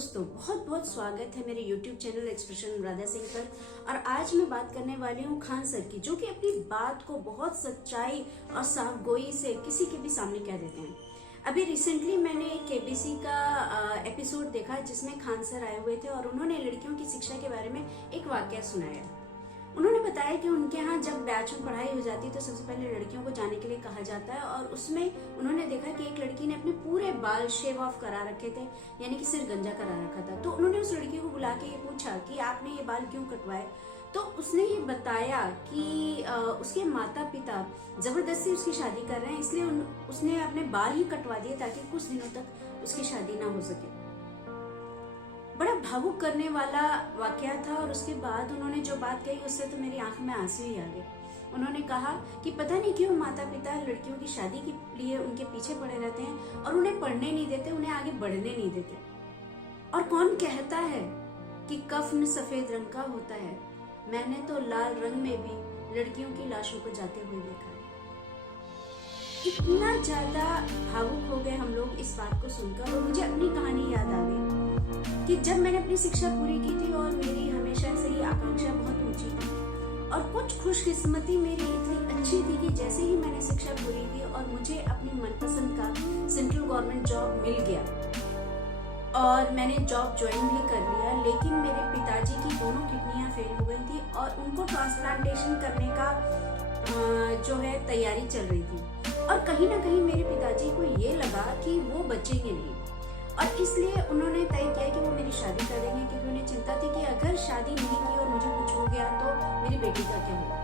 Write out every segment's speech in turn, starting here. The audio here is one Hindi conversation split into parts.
दोस्तों, बहुत बहुत स्वागत है मेरे YouTube channel expression Anuradha Singh पर। और आज मैं बात करने वाली हूँ खान सर की, जो कि अपनी बात को बहुत सच्चाई और साफगोई से किसी के भी सामने कह देते हैं। अभी रिसेंटली मैंने KBC का एपिसोड देखा जिसमें खान सर आए हुए थे और उन्होंने लड़कियों की शिक्षा के बारे में एक वाकया सुनाया। उन्होंने बताया कि उनके यहाँ जब बैच में पढ़ाई हो जाती है तो सबसे पहले लड़कियों को जाने के लिए कहा जाता है, और उसमें उन्होंने देखा कि एक लड़की ने अपने पूरे बाल शेव ऑफ करा रखे थे, यानी कि सिर गंजा करा रखा था। तो उन्होंने उस लड़की को बुला के ये पूछा कि आपने ये बाल क्यों कटवाए। तो उसने ये बताया कि उसके माता पिता जबरदस्ती उसकी शादी कर रहे हैं, इसलिए उसने अपने बाल ही कटवा दिए ताकि कुछ दिनों तक उसकी शादी ना हो सके। बड़ा भावुक करने वाला वाकया था। और उसके बाद उन्होंने जो बात कही उससे तो मेरी आंख में आंसू ही आ गए। उन्होंने कहा कि पता नहीं क्यों माता पिता लड़कियों की शादी के लिए उनके पीछे पड़े रहते हैं और उन्हें पढ़ने नहीं देते, उन्हें आगे बढ़ने नहीं देते। और कौन कहता है कि कफन सफेद रंग का होता है? मैंने तो लाल रंग में भी लड़कियों की लाशों को जाते हुए देखा है। इतना ज्यादा भावुक हो गए हम लोग इस बात को सुनकर, और मुझे अपनी कहानी याद आ गई कि जब मैंने अपनी शिक्षा पूरी की थी और मेरी हमेशा से ही आकांक्षा बहुत ऊंची थी, और कुछ खुशकिस्मती मेरी इतनी अच्छी थी कि जैसे ही मैंने शिक्षा पूरी की और मुझे अपनी मनपसंद का सेंट्रल गवर्नमेंट जॉब मिल गया और मैंने जॉब ज्वाइन भी कर लिया, लेकिन मेरे पिताजी की दोनों किडनियां फेल हो गई थी और उनको ट्रांसप्लांटेशन करने का जो है तैयारी चल रही थी। और कहीं ना कहीं मेरे पिताजी को ये लगा कि वो बचेंगे नहीं, और इसलिए उन्होंने तय किया कि वो मेरी शादी कर देंगे, क्योंकि उन्हें चिंता थी कि अगर शादी नहीं की और मुझे कुछ हो गया तो मेरी बेटी का क्या होगा।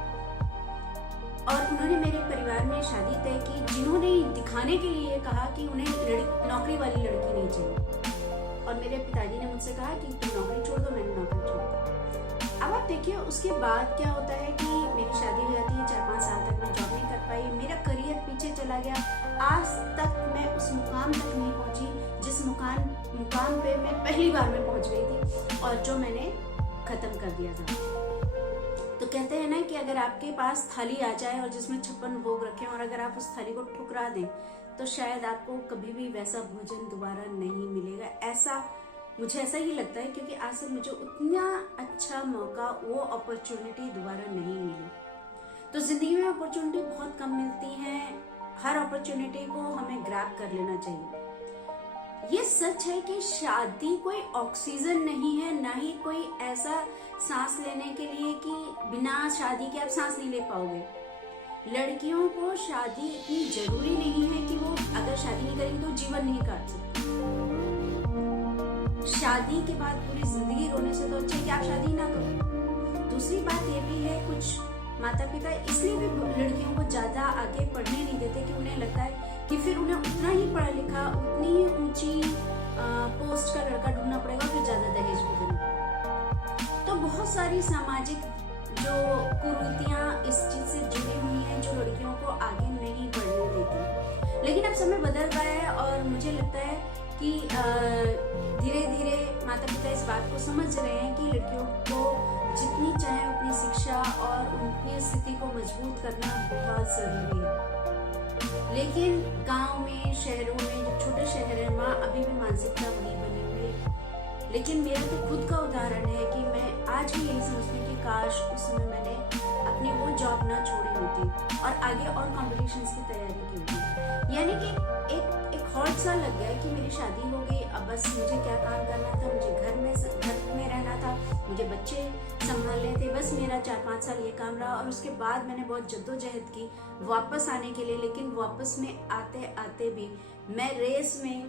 और उन्होंने मेरे परिवार में शादी तय की, जिन्होंने दिखाने के लिए कहा कि उन्हें नौकरी वाली लड़की नहीं चाहिए। और मेरे पिताजी ने मुझसे कहा कि तुम नौकरी छोड़ दो, मैंने नौकरी छोड़ दी। अब आप देखिए उसके बाद क्या होता है कि मेरी शादी हो जाती है, 4-5 साल तक मैं जॉब नहीं कर पाई, मेरा करियर पीछे चला गया। आज तक मैं उस मुकाम तक नहीं पहुंची जिस मुकाम पे मैं पहली बार में पहुंच गई थी और जो मैंने खत्म कर दिया था। तो कहते हैं ना कि अगर आपके पास थाली आ जाए और जिसमें 56 भोग रखें और अगर आप उस थाली को ठुकरा दें तो शायद आपको कभी भी वैसा भोजन दोबारा नहीं मिलेगा। मुझे ऐसा ही लगता है, क्योंकि आज तक मुझे उतना अच्छा मौका, वो अपॉर्चुनिटी दोबारा नहीं मिली। तो जिंदगी में अपॉर्चुनिटी बहुत कम मिलती है, हर अपॉर्चुनिटी को हमें ग्रैब कर लेना चाहिए। ये सच है कि शादी कोई ऑक्सीजन नहीं है, ना ही कोई ऐसा सांस लेने के लिए कि बिना शादी के आप सांस नहीं ले पाओगे। लड़कियों को शादी इतनी जरूरी नहीं है कि वो अगर शादी नहीं करेंगी तो जीवन नहीं काट सकती। शादी के बाद पूरी जिंदगी रोने से तो अच्छा है कि आप शादी ना करो। दूसरी बात ये भी है, कुछ माता पिता इसलिए भी लड़कियों को ज्यादा आगे पढ़ने नहीं देते कि उन्हें लगता है कि फिर उन्हें उतना ही पढ़ा लिखा, उतनी ही ऊंची पोस्ट का लड़का ढूंढना पड़ेगा, फिर ज्यादा दहेज भी देना पड़ेगा। तो बहुत सारी सामाजिक जो कुरीतियां इस चीज से जुड़ी हुई हैं जो लड़कियों को आगे नहीं बढ़ने देती। लेकिन अब समय बदल रहा है और मुझे लगता है कि धीरे धीरे माता पिता इस बात को समझ रहे हैं कि लड़कियों को जितनी चाहे उतनी शिक्षा और उनकी स्थिति को मजबूत करना बहुत जरूरी है। लेकिन गांव में, शहरों में, जो छोटे शहर है वहाँ अभी भी मानसिकता वही बनी हुई है। लेकिन मेरा तो खुद का उदाहरण है कि मैं आज भी यही सोचती हूँ कि काश उस समय मैंने अपनी वो जॉब ना छोड़ी होती और आगे और कॉम्पिटिशन्स की तैयारी की होती। यानी कि एक हॉट सा लग गया कि मेरी शादी हो गई, अब बस मुझे क्या काम करना था, मुझे घर में रहना था, मुझे बच्चे संभालने थे, बस मेरा 4-5 साल ये काम रहा। और उसके बाद मैंने बहुत जद्दोजहद की वापस आने के लिए, लेकिन वापस में आते आते भी मैं रेस में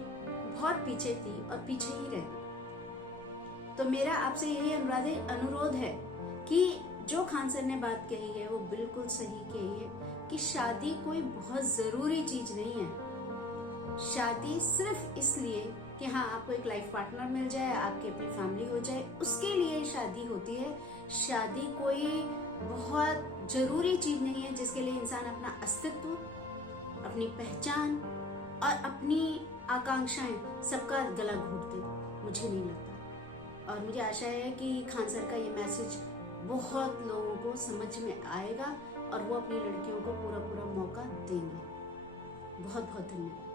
बहुत पीछे थी और पीछे ही रही। तो मेरा आपसे यही अनुरोध है कि जो खान सर ने बात कही है वो बिल्कुल सही कही है कि शादी कोई बहुत जरूरी चीज नहीं है। शादी सिर्फ इसलिए कि हाँ आपको एक लाइफ पार्टनर मिल जाए, आपकी अपनी फैमिली हो जाए, उसके लिए शादी होती है। शादी कोई बहुत जरूरी चीज नहीं है जिसके लिए इंसान अपना अस्तित्व, अपनी पहचान और अपनी आकांक्षाएं सबका गला घोट दे, मुझे नहीं लगता। और मुझे आशा है कि खान सर का ये मैसेज बहुत लोगों को समझ में आएगा और वो अपनी लड़कियों को पूरा मौका देंगे। बहुत बहुत धन्यवाद।